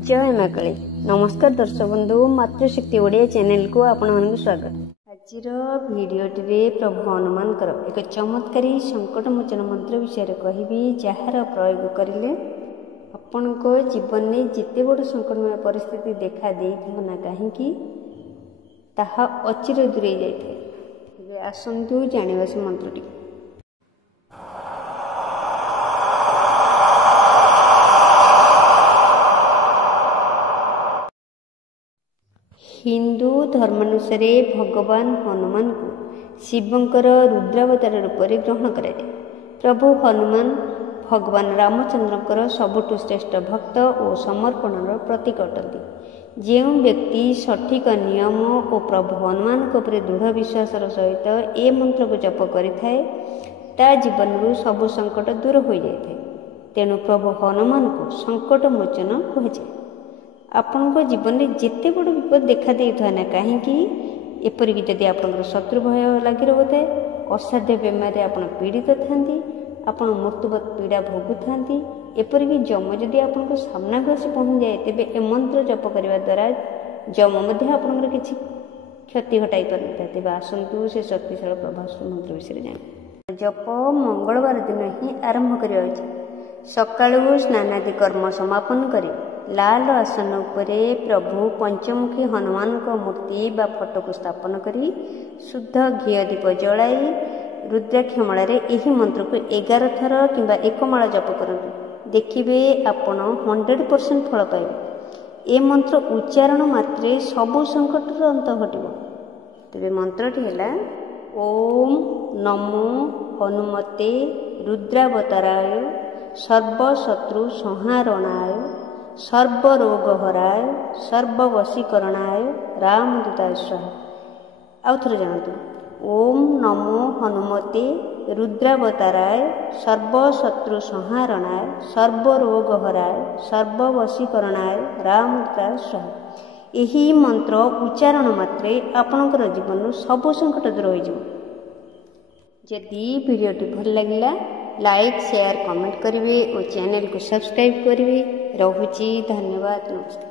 जय माँ काली। नमस्कार दर्शक बंधु, मातृशक्ति ओडिया चैनल को आपण मानक स्वागत। आज भिडियोटी प्रभु हनुमान एक चमत्कारी संकट मोचन मंत्र विषय कहबी, जार प्रयोग करें आपण जीवन में जिते बड़ संकटमय परिस्थिति देखा दे ना कहीं ताहा अचिर दूरे जाए। आसतु जानिबा से मंत्रटी। हिंदू धर्मानुसार भगवान हनुमान को शिवंकर रुद्रावतार रूप ग्रहण कराए। प्रभु हनुमान भगवान रामचंद्रकर सबुठु श्रेष्ठ भक्त और समर्पणर प्रतीक अटंती। जो व्यक्ति सठिक नियम और प्रभु हनुमान दृढ़ विश्वास सहित ए मंत्र को जप करें जीवन सबु संकट दूर हो जाए। तेणु प्रभु हनुमान को संकट मोचन कहुए। आपण जीवन में जिते बड़ विपद देखा दे ना कहीं एपरिक जदि आप शत्रु भय लगी रोथे, असाध्य बेमार आप पीड़ित था, आप मृत्युवत पीड़ा भोगु था, एपरिक जम जदि आप सामना को आसी पहुँच जाए तेज ए मंत्र जप करने द्वारा जम आप किसी क्षति हटाई पार ना। तेज आसतु से शक्तिशाली प्रभावशाली मंत्र विषय जान। जप मंगलवार दिन ही आरंभ करवा उचित। सकाळु स्नानादि कर्म समापन करी लाल आसन उपरे प्रभु पंचमुखी हनुमान को मूर्ति बा फोटो को स्थापन करी शुद्ध घी दीप जलाई रुद्राक्षमाल यही मंत्र को 11 थर किंबा 1 माला जप करंतु। देखिबे आपण 100% फल पाइबे। ए मंत्र उच्चारण मात्रे सबु संकटर अंत घटिबो। तेबे मंत्रटी हैला ओम नमो हनुमते रुद्रावताराय सर्वशत्रु संहारणाय सर्वरोगहराय सर्ववशीकरणाय रामदूताय स्वाहा। आउ थोड़े जानतु ओम नमो हनुमते रुद्रावताराय सर्वशत्रु संहारणाय सर्वरोगहराय सर्ववशीकरणाय रामदूताय स्वाहा। यही मंत्र उच्चारण मात्रे आपणकर जीवन सबु संकट दूर हो। जदि वीडियोटी भल लगिला लाइक शेयर कमेंट करेंगे और चैनल को सब्सक्राइब करेंगे। रहुची धन्यवाद, नमस्कार।